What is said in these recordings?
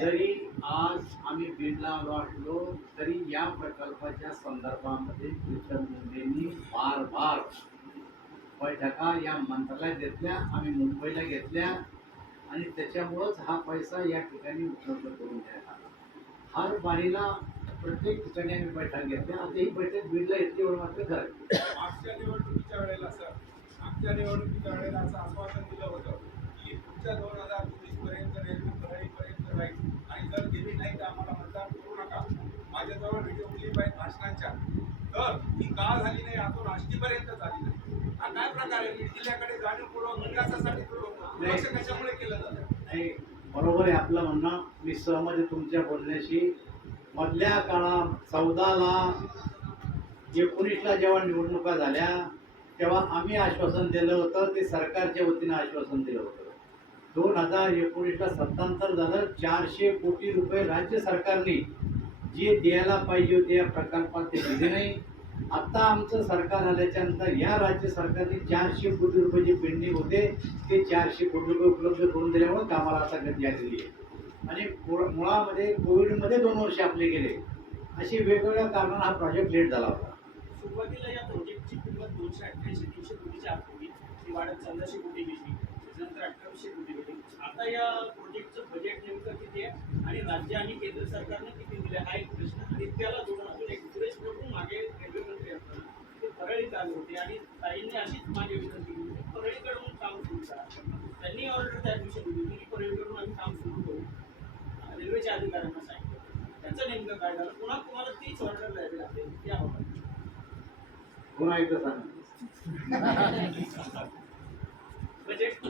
जरी आज आम्ही बीडला आलो असलो तरी या प्रकल्पाच्या संदर्भामध्ये प्रीतम मुंडेंनी बार बार बैठका या मंत्रालयात घेतल्या आम्ही मुंबईला घेतल्या आणि त्याच्यामुळंच हा पैसा या ठिकाणी उपलब्ध करून द्यायला आला. हर बारीला प्रत्येक ठिकाणी आम्ही बैठक घेतल्या. आता ही बैठक बीडला येतली एवढं मात्र खरं मागच्या निवडणुकीच्या वेळेला सर. मागच्या निवडणुकीच्या वेळेला असं आश्वासन दिलं होतं की पुढच्या दोन हजार चोवीसपर्यंत रेल्वे परळीपर्यंत राहील आणि जर गेली नाही तर आम्हाला मतदान करू नका. माझ्याजवळ व्हिडिओ क्लिप आहेत भाषणांच्या. तर ही का झाली नाही अजून आष्टीपर्यंत झाली नाही. हा काय प्रकार आहे? जिल्ह्याकडे जाणीवपूर्वक विकासासाठी दुर्लक्ष कशामुळे केलं जातं? नाही बरोबर आहे आपलं म्हणणं. मी सहमत आहे तुमच्या बोलण्याशी. मधल्या काळात चौदाला एकोणीसला जेव्हा निवडणुका झाल्या तेव्हा आम्ही आश्वासन दिलं होतं ते सरकारच्या वतीनं आश्वासन दिलं होतं. दोन हजार एकोणीसला सत्तांतर झालं चारशे कोटी रुपये राज्य सरकारने जे द्यायला पाहिजे होते या प्रकल्पात ते दिले नाही. आत्ता आमचं सरकार आल्याच्यानंतर या राज्य सरकारने चारशे कोटी रुपये जे पेंडिंग होते ते चारशे कोटी रुपये उपलब्ध करून दिल्यामुळे कामाला आता गती आलेली आहे. आणि को- मुळामध्ये कोविडमध्ये दोन वर्ष आपले गेले. अशी वेगवेगळ्या कारणानं हा प्रोजेक्ट लेट झाला होता. सुरुवातीला या दोनशे अठ्ठ्याऐंशी तीनशे कोटीच्या आत होती ती वाढत चौदाशे कोटी गेली. त्याच्यानंतर अठराशे कोटी गेली. आता या प्रोजेक्टचं बजेट नेमकं किती आहे? आणि राज्य आणि केंद्र सरकारनं किती दिले? हा एक प्रश्न. आणि त्याला जोडून अजून एक सुरेश प्रभू मागे रेल्वे मंत्री असताना ते परळीत आले होते. आणि ताईंनी अशीच मागे विनंती केली. होती परळीकडून काम सुरू करा. त्यांनी ऑर्डर त्या दिवशी दिली. होती की परळीकडून आम्ही काम सुरू करू. रेल्वेच्या अधिकाऱ्यांना सांगितलं. त्याचं नेमकं काय झालं? पुन्हा तुम्हाला तीच ऑर्डर द्यावी लागते याबाबत पुन्हा एकदा सांगा. बजेट?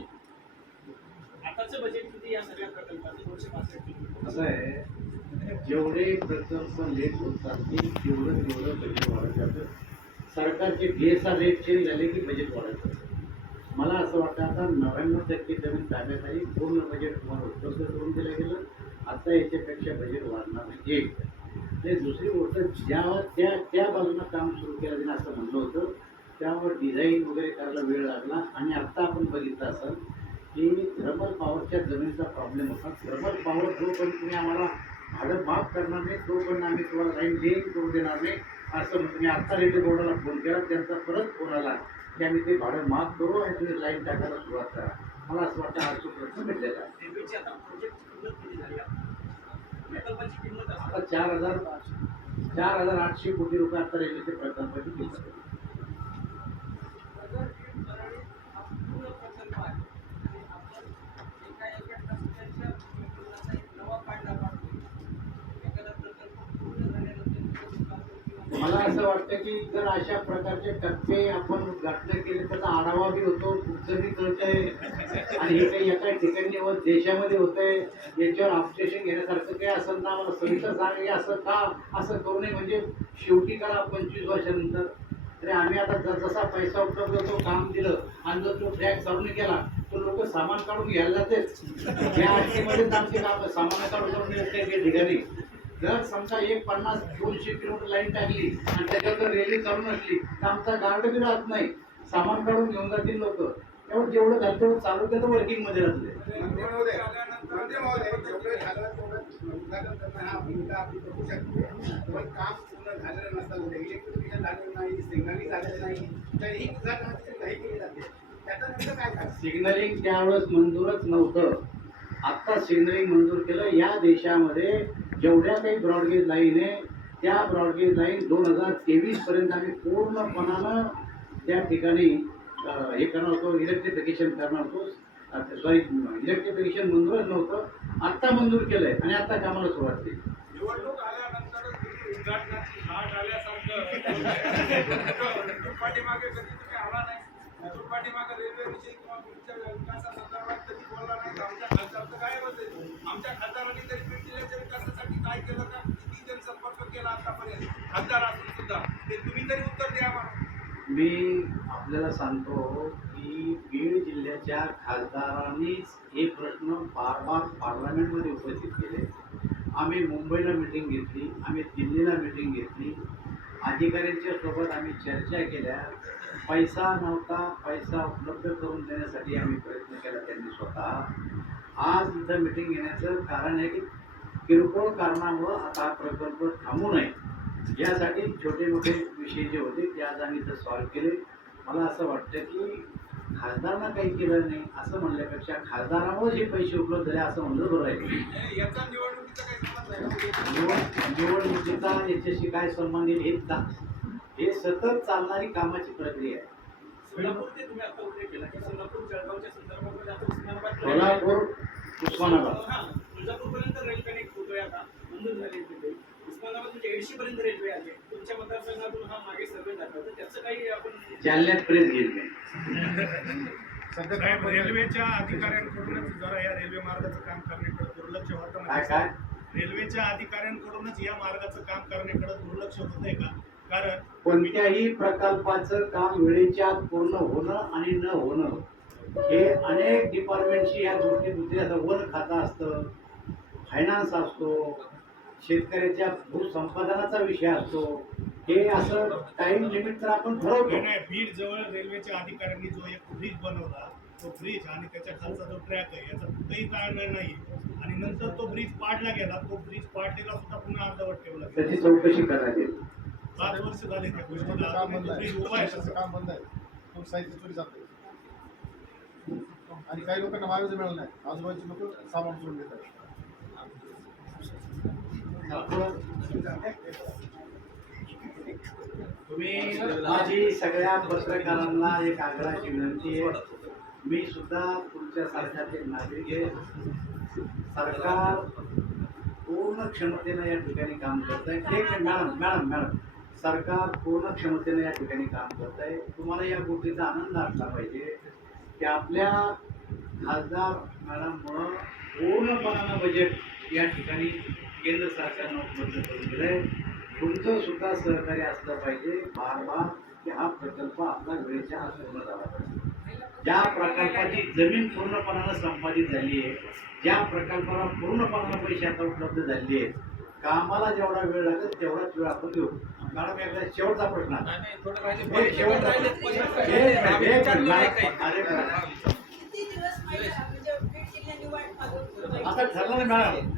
आताचं बजेट किती या सगळ्या प्रकल्पाचं? दोनशे पासष्ट असं आहे जेवढे प्रकल्प लेट होतात ते तेवढं तेवढं बजेट वाढत जातं. सरकारचे B S R rate change झाले की बजेट वाढत जातं. मला असं वाटतं आता नव्याण्णव टक्के जमीन ताब्यात आली पूर्ण बजेट तुम्हाला उपलब्ध करून दिलं गेलं. आता याच्यापेक्षा बजेट वाढणार नाही. एक. ते दुसरी गोष्ट ज्या त्या त्या बाजूनं काम सुरू केलं जाईल असं म्हणलं होतं. त्यावर डिझाईन वगैरे करायला वेळ लागला आणि आत्ता आपण बघितलं असं की थर्मल पॉवरच्या जमिनीचा प्रॉब्लेम होता. थर्मल पॉवर जोपर्यंत तुम्ही आम्हाला भाडं माफ करणार नाही तोपर्यंत आम्ही तुम्हाला लाईन चेंज करू देणार नाही असं म्हणून मी आत्ता रेल्वे बोर्डाला फोन केला. त्यांचा परत फोन आला की आम्ही ते भाडं माफ करू आणि तुम्ही लाईन टाकायला सुरुवात करा. मला असं वाटतं हा प्रश्न भेटलेला आता चार हजार चार हजार आठशे कोटी रुपये आता रेल्वेचे प्रकल्पाची किंमत आहे. मला असं वाटतं की जर अशा प्रकारचे टप्पे आपण गाठले केले त्याचा आढावा बी होतो पुढचं बी कळतंय. आणि हे काही एका ठिकाणी व देशामध्ये होतंय याच्यावर ऑब्जेक्शन घेण्यासारखं काही असेल ना मला सविस्तर सांगा असं का असं करू नये. म्हणजे शेवटी करा पंचवीस वर्षानंतर. तरी आम्ही आता ज- जसा पैसा उपलब्ध होतो काम दिलं आणि जर तो ट्रॅक चालू नाही केला तर लोक सामान काढून घ्यायला जातेच. या अडचणीमध्येच आमचे काम सामान काढून ठिकाणी. जर समजा एक पन्नास दोनशे किलोमीटर लाईन टाकली आणि त्याच्यात जर रेल्वे चालू नसली तर आमचा गार्ड बी राहत नाही. सामान काढून घेऊन जातील लोक. तेवढं जेवढं झालं तेवढं चालू त्याचं वर्किंगमध्ये काय सिग्नलिंग त्यावेळेस मंजूरच नव्हतं. आत्ता सिग्नलिंग मंजूर केलं या देशामध्ये जेवढ्या काही ब्रॉडगेज लाईन आहे त्या ब्रॉडगेज लाईन दोन हजार तेवीस पर्यंत आम्ही पूर्णपणानं त्या ठिकाणी हे करणार होतो इलेक्ट्रिफिकेशन करणार होतो. सॉरी इलेक्ट्रिफिकेशन मंजूरच नव्हतं. आत्ता मंजूर केलंय आणि आता कामाला सुरुवात केली. निवडणूक आल्यानंतरच तुम्ही उद्घाटनाची लाट आल्यासारखं. पाठीमागे कधी तुम्ही आला नाही? पाठीमागे रेल्वे विषयी किंवा तुमच्या बोलला नाही आमच्या खासदारचं काय होते आमच्या खासदारांनी तरी बीड जिल्ह्याच्या विकासासाठी काय केलं का? किती संपर्क केला आतापर्यंत? खासदार असून सुद्धा. ते तुम्ही तरी उत्तर द्या मला मी आपल्याला सांगतो की बीड जिल्ह्याच्या खासदारांनीच हे प्रश्न बार बार पार्लमेंटमध्ये उपस्थित केले. आम्ही मुंबईला मिटिंग घेतली आम्ही दिल्लीला मिटिंग घेतली. अधिकाऱ्यांच्या सोबत आम्ही चर्चा केल्या. पैसा नव्हता पैसा उपलब्ध करून देण्यासाठी आम्ही प्रयत्न केला त्यांनी स्वतः. आज इथं मिटिंग घेण्याचं कारण आहे की किरकोळ कारणामुळं आता हा प्रकल्प थांबू नये. यासाठी छोटे मोठे विषय जे होते ते आज आम्ही इथं सॉल्व्ह केले. मला असं वाटतं की खासदारांना काही केलं नाही असं म्हणल्यापेक्षा खासदारामुळे जे पैसे उपलब्ध झाले असं म्हणलं बरं आहे. निवडणुकीचा याच्याशी काय संबंध आहे हे हे सतत चालणारी कामाची प्रक्रिया आहे. सोलापूर ते तुम्ही आता उल्लेख केला. की सोलापूर जळगावच्या संदर्भामध्ये आता उस्मानाबाद. हा तुळजापूरपर्यंत रेल कनेक्ट होतोय आता. मंजूर झाले तिथे. उस्मानाबाद म्हणजे एडशी पर्यंत रेल्वे आहे. तुमच्या मतदारसंघातून हा मागे सर्वे दाखवतो तर त्याचं काही आपण जालन्यात प्रेस घेईल मी सध्या रेल्वेच्या अधिकाऱ्यांकडूनच जरा या रेल्वे मार्गाचं काम करण्याकडे दुर्लक्ष होतं काय काय? रेल्वेच्या अधिकाऱ्यांकडूनच या मार्गाचं काम करण्याकडे दुर्लक्ष होतंय का? कारण कोणत्याही प्रकल्पाचं काम वेळेच्या आत पूर्ण होणं आणि न होणं हे अनेक डिपार्टमेंटशी या गोष्टी दुसरी आता वन खातं असतं फायनान्स असतो शेतकऱ्याच्या भूसंपादनाचा विषय असतो. हे असं टाइम लिमिट तर आपण ठरवतो. नाही बीड जवळ रेल्वेच्या अधिकाऱ्यांनी जो एक ब्रिज बनवला तो ब्रिज आणि त्याच्या खालचा जो ट्रॅक आहे याचा कुठेही ताळमेळ नाही आणि नंतर तो ब्रिज पाडला गेला तो ब्रिज पाडलेला सुद्धा पुन्हा अर्धवट ठेवला. त्याची चौकशी येईल. पाच वर्ष झाले त्या गोष्टीला काम बंद आहे उभा आहे काम बंद आहे तो साहित्य चोरी जाते आणि काही लोकांना मार्गच मिळाला नाही आजूबाजूचे लोक सामान सोडून देत आहेत तुम्ही माझी सगळ्या पत्रकारांना एक आग्रहाची विनंती आहे मी सुद्धा तुमच्या सारख्याच नागरिक आहे सरकार पूर्ण क्षमतेनं या ठिकाणी काम करत आहे मॅडम मॅडम मॅडम सरकार पूर्ण क्षमतेनं या ठिकाणी काम करत आहे तुम्हाला या गोष्टीचा आनंद असला पाहिजे की आपल्या खासदार मॅडममुळं पूर्णपणानं बजेट या ठिकाणी केंद्र सरकारनं उपलब्ध करून दिलं आहे तुमचं सुद्धा सहकार्य असलं पाहिजे बार बार की हा प्रकल्प आपला वेळेच्या आत पूर्ण झाला पाहिजे ज्या प्रकल्पाची जमीन पूर्णपणानं संपादित झाली आहे ज्या प्रकल्पाला पूर्णपणानं पैसे आता उपलब्ध झाली आहेत कामाला जेवढा वेळ लागेल तेवढाच वेळ आपण देऊ. मॅडम एकदा शेवटचा प्रश्न. शेवटचा म्हणजे? आता ठरलं ना मॅडम.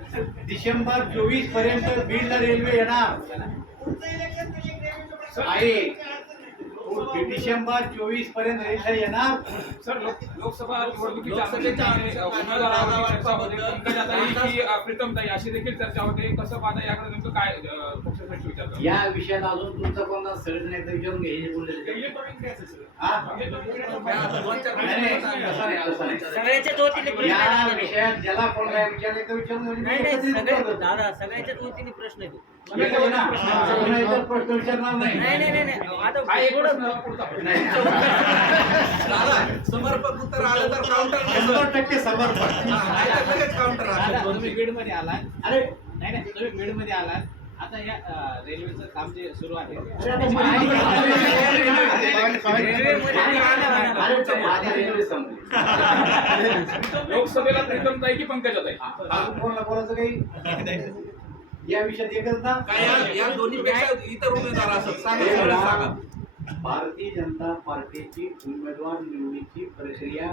डिसेंबर चोवीसपर्यंत बीडला रेल्वे येणार. आहे. काय. डिसेंबर चोवीसपर्यंत रेल्वे येणार सर लोक- लोकसभा निवडणुकीच्या प्रीतमताई अशी देखील चर्चा होते कसं पाहता याकडे नेमकं काय विचार करतात? या विषयात अजून तुमचा कोणता सगळेजण एकदा विचारून घे हे बोललेले इलेक्ट्रॉनिक गॅस आहे सर. हा? नाही. सगळ्याच्या या. विषयात ज्याला विचारले तर विचारून घे. नाही नाही एकत्रित सगळे उत्तर देतो. दादा सगळ्याच्या वतीने प्रश्न आहे आहे प्रश्न विचारणार नाही. समर्पक उत्तर आलं तर काउंटर शंभर टक्के समर्पण लगेच काउंटर आता तुम्ही बीडमध्ये आलात अरे नाही नाही तुम्ही बीडमध्ये आलात आता या रेल्वेचं काम जे सुरू आहे आला लोकसभेला प्रीतमताई की पंकजाताई. अजून कोणाला बोलायचं काही? या विषयात एकच ना काय या- या दोन्हीपेक्षा इतर उमेदवार असत. सांगा भारतीय जनता पार्टीची उमेदवार निवडीची प्रक्रिया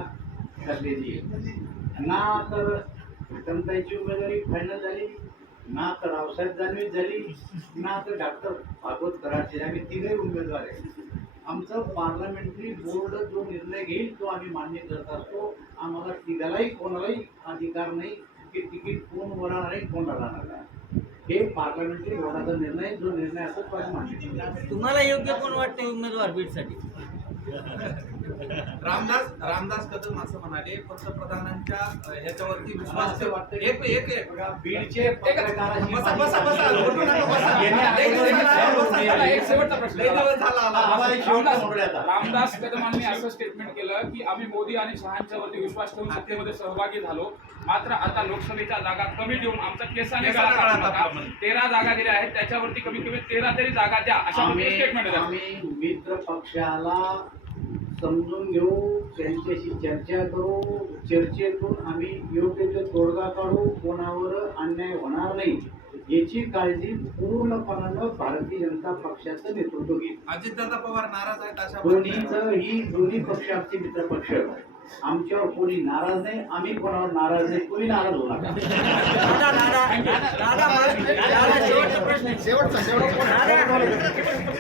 ठरलेली आहे. ना तर प्रीतमताईची उमेदवारी फायनल झाली ना तर रावसाहेब दानवे झाली ना तर डॉक्टर भागवत कराडचे आम्ही तिघही उमेदवार आहे आमचं पार्लमेंटरी बोर्ड जो निर्णय घेईल तो आम्ही मान्य करत असतो. आम्हाला तिघालाही कोणालाही अधिकार नाही की तिकीट कोण वरणार आहे कोण राहणार नाही हे पार्लमेंटरी बोर्डाचा निर्णय जो निर्णय असेल तो आम्ही मान्य करतो तुम्हाला योग्य कोण वाटते उमेदवार बीडसाठी? रामदास रामदास कदम असं म्हणाले. पंतप्रधानांच्या ह्याच्यावरती विश्वास एक एक एक. बीडचे बसा बसा बसा. नका बसा. एक शेवटचा प्रश्न. रामदास कदमांनी असं स्टेटमेंट केलं की आम्ही मोदी आणि शहांच्या वरती विश्वास ठेवून सत्तेमध्ये सहभागी झालो. मात्र आता लोकसभेच्या जागा कमी देऊन आमचा केसाने. तेरा जागा दिल्या आहेत. त्याच्यावरती कमीत कमी तेरा तरी जागा द्या अशा स्टेटमेंट मित्र पक्षाला समजून घेऊ त्यांच्याशी चर्चा करू चर्चेतून आम्ही योग्य तो तोडगा काढू कोणावर अन्याय होणार नाही याची काळजी पूर्णपणानं भारतीय जनता पक्षाचं नेतृत्व घेईल. अजितदादा पवार नाराज आहेत अशा दोन्हीचं ही दोन्ही पक्ष आमचे मित्र पक्ष. आमच्यावर कोणी नाराज नाही आम्ही कोणावर नाराज नाही कोणी नाराज होऊ नका. दादा दादा दादा मला- दादा शेवटचा प्रश्न आहे. शेवटचा शेवटचा. दादा